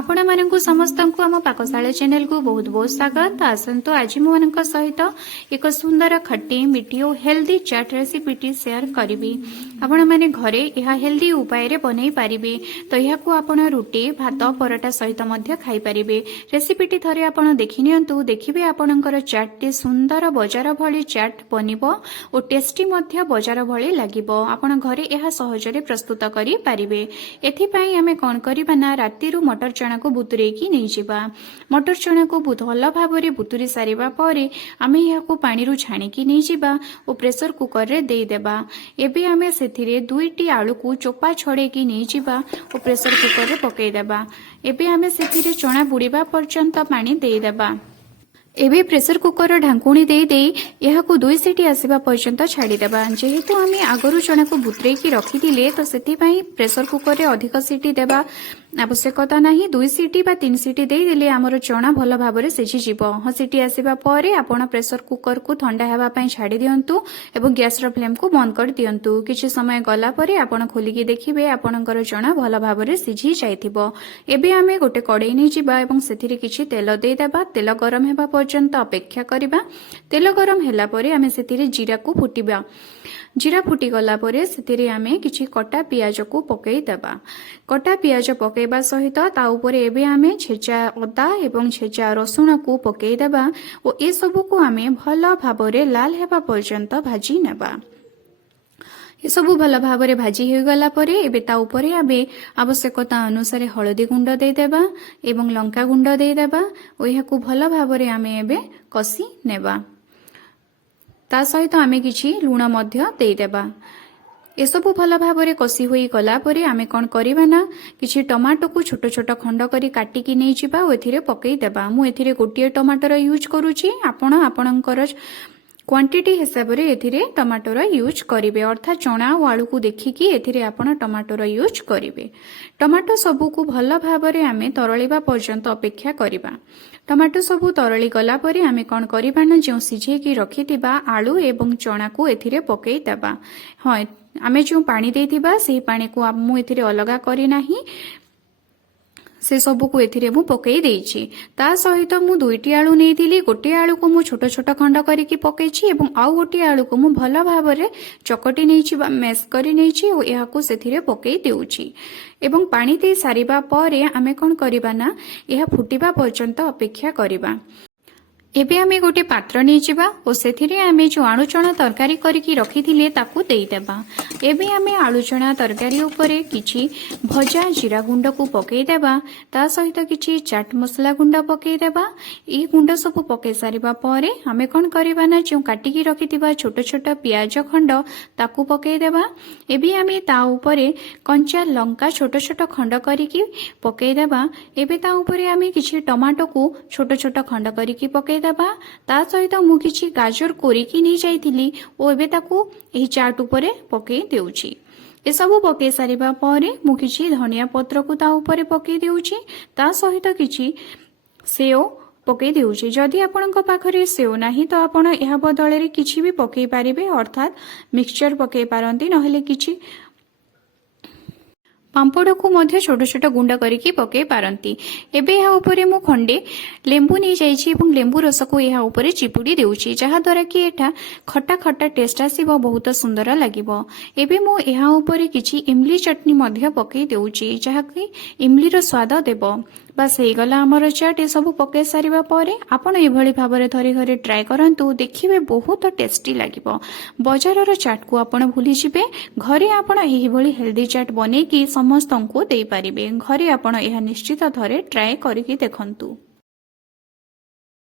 आपण मानक समस्त को आम पाकशाला चैनल को बहुत बहुत स्वागत। आसतु आज मो सहित एक सुंदर खट्टी मिठी और हेल्दी चाट रेसिपी शेयर करी। आपण माने घरे यह हेल्दी उपाय रे बनै पारिबे। तो यह को आपण रुटी भात परोटा सहित मध्य खाई पारिबे। रेसिपीटी थरे आपण देखि नियंतु, देखिबे आपणकर चाटटी सुंदर बजार भली चाट बनिबो और टेस्टी मध्य बजार भली लागिबो। आपण घरे यह सहजरे प्रस्तुत करि पारिबे। एथि पई हमें कोन करिबा ना, राती रु मटर चना को बुतुरे की नहीं जिबा। मटर चना को भल भाव बुतुरी सारिबा परे आमे यह को पानी रु छाणी की नहीं जिबा और प्रेशर कुकर रे दे देबा। एबे आमे सेथिरे दुईटी आलू को चोपा छड़े की नहीं जिबा और प्रेशर कुकर रे पकई देबा। एबे आमे सेथिरे चना बुड़ीबा पर्यंत पानी दे देबा। एबे प्रेशर कुकर ढांकुणी दे दे यह को 2 सीटी आसीबा पर्यंत छाड़ी देबा। जेहेतु आमे आगरु चना को बुतरे की रखी दिले तो सेति पई प्रेशर कुकर रे अधिक सीटी देबा आवश्यकता नहीं। 2 सीटी बा 3 सीटी दे दिले हमर चना भल भाव रे सिझी जिवो। ह सीटी आसीबा परे आपण प्रेशर कुकर को ठंडा हेबा पई छाड़ी दियंतु एवं गैस रो फ्लेम को बंद कर दियंतु। किछि समय गला परे आपण खोली की देखिबे आपणकर चना भल भाव रे सिझी जायथिबो। एबे आमे गोटे कड़ाई नै जिबा एवं सेथिरे किछि तेल दे देबा। तेल गरम हेबा पर्यंत अपेक्षा करिबा। तेल गरम हैला परे आमे सेथिरे जीरा को फुटिबा। जीरा फुटी गला परे सेथिरे आमे किछि कटा पियाज को पकई देबा। कटा पियाज पकेबा सहित ता उपरे एबे आमे छेचा अदा एवं छेचा रसुण को पकई देबा और ए सब को आमे भल भाव रे लाल हेबा पर्यंत भाजी नेबा। ये सबू भल भाव रे भाजी हो गला परे एबे ता उपरे आबे आवश्यकता अनुसार हळदी गुंड दे देबा एवं लंका गुंड दे देबा और यह को भल भाव रे आमे एबे कसी नेबा। ता सहित आमे किछि लूण मध्य दे देबा। ए सबू भल भाव रे कसी होई गला परे आमे कोन करिबा ना, किछि टमाटो को छोट छोट खंड करी काटी की नै जिबा ओ एथिरे पकई देबा। मु एथिरे गोटिए टमाटर यूज करूची। आपण आपणकर क्वांटिटी हिसाब रे एथिरे टमाटर यूज करिवे। अर्थात चना और आलू को देखिकी एथिरे आपण टमाटर यूज करिवे। टमाटो सबू को भल भाव रे आमे तरळिबा पर्यंत अपेक्षा करिबा। टमाटो सबू तरळी गला परे आमे कोन करिबा ना, जो सिझे की रखिथिबा आलू एवं चना को एथिरे पकई देबा। हां, आमे जो पानी देथिबा सेही पानी को आमु एथिरे अलगा करी नाही, से सबू को एथिरे मु पकई देइछि। ता सहित मु 2टी आलू नेइथिली। गोटे आलू को मु छोट छोट खंड करी की पकेछि एवं आउ गोटे आलू को मु भल भाव रे चकटी नेइछि बा मैश करी नेइछि ओ एहा को सेथिरे पकई देउछि। एवं पानी दे सारिबा परे आमे कोन करिबा ना, एहा फुटिबा पर्यंत अपेक्षा करिबा। एबे आमे गोटे पात्र नै जिबा और सेथिरे आमे जो आलू चना तरकारी करिकी रखिथिले ताकू देई देबा। एबे आमे आलू चना तरकारी उपरे किछि भजा जीरा गुंड को पकई देबा। ता सहित किछि चाट मसला गुंड पकई देबा। ई गुंड सब पकई सारिबा परे आमे कोन करिबा ना, जो काटिकी रखिथिबा छोट छोट पियाज खंड ताकू पकई देबा। एबे आमे ता उपरे कंचा लंका छोट छोट खंड करिकी पकई देबा। एबे ता उपरे आमे किछि टमाटो को छोट छोट खंड करिकी पकई देबा। ता सहित मु किछि गाजर कोरिकी नै जाइथिली ओ एबे ताकू एही चाट उपरे पकई देउछि। ए सब पकई सारिबा परे मु किछि धनिया पत्र को ता उपरे पकई देउछि। ता सहित किछि सेओ पकई देउछि। जदि आपनक पाखरे सेओ नाही तो आपण एहा बदଳରେ किछि भी पकई पारिबे। अर्थात मिक्सचर पकई पारंती, नहले किछि पांपड़ को मध्य छोट छोट गुंड करिकी पकई पारंती। एबे यहा उपरे मु खंडे लेंबू नै जाइछि एवं लेंबू रस को यहा उपरे चिपुडी देउछि, जहा द्वारा कि एटा खट्टा खट्टा टेस्ट आसीबो, बहुत सुंदर लागिबो। एबे मु यहा उपरे किछि इमली चटनी मध्य पकई देउछि, जहा कि इमली रो स्वाद देबो। बस हे गला हमर चाट। ए सब पकई सारिबा परे आपण एभली भाबरे थरी घरे ट्राई करंतु, देखिबे बहुत टेस्टी लागिबो। बाजार रो चाट को आपण भूली जिबे। घरे आपण एही भली हेल्दी चाट बनेकी समस्तंको देई पारिबे। घरे आपण एहा निश्चित थरे ट्राई करिकि देखंतु।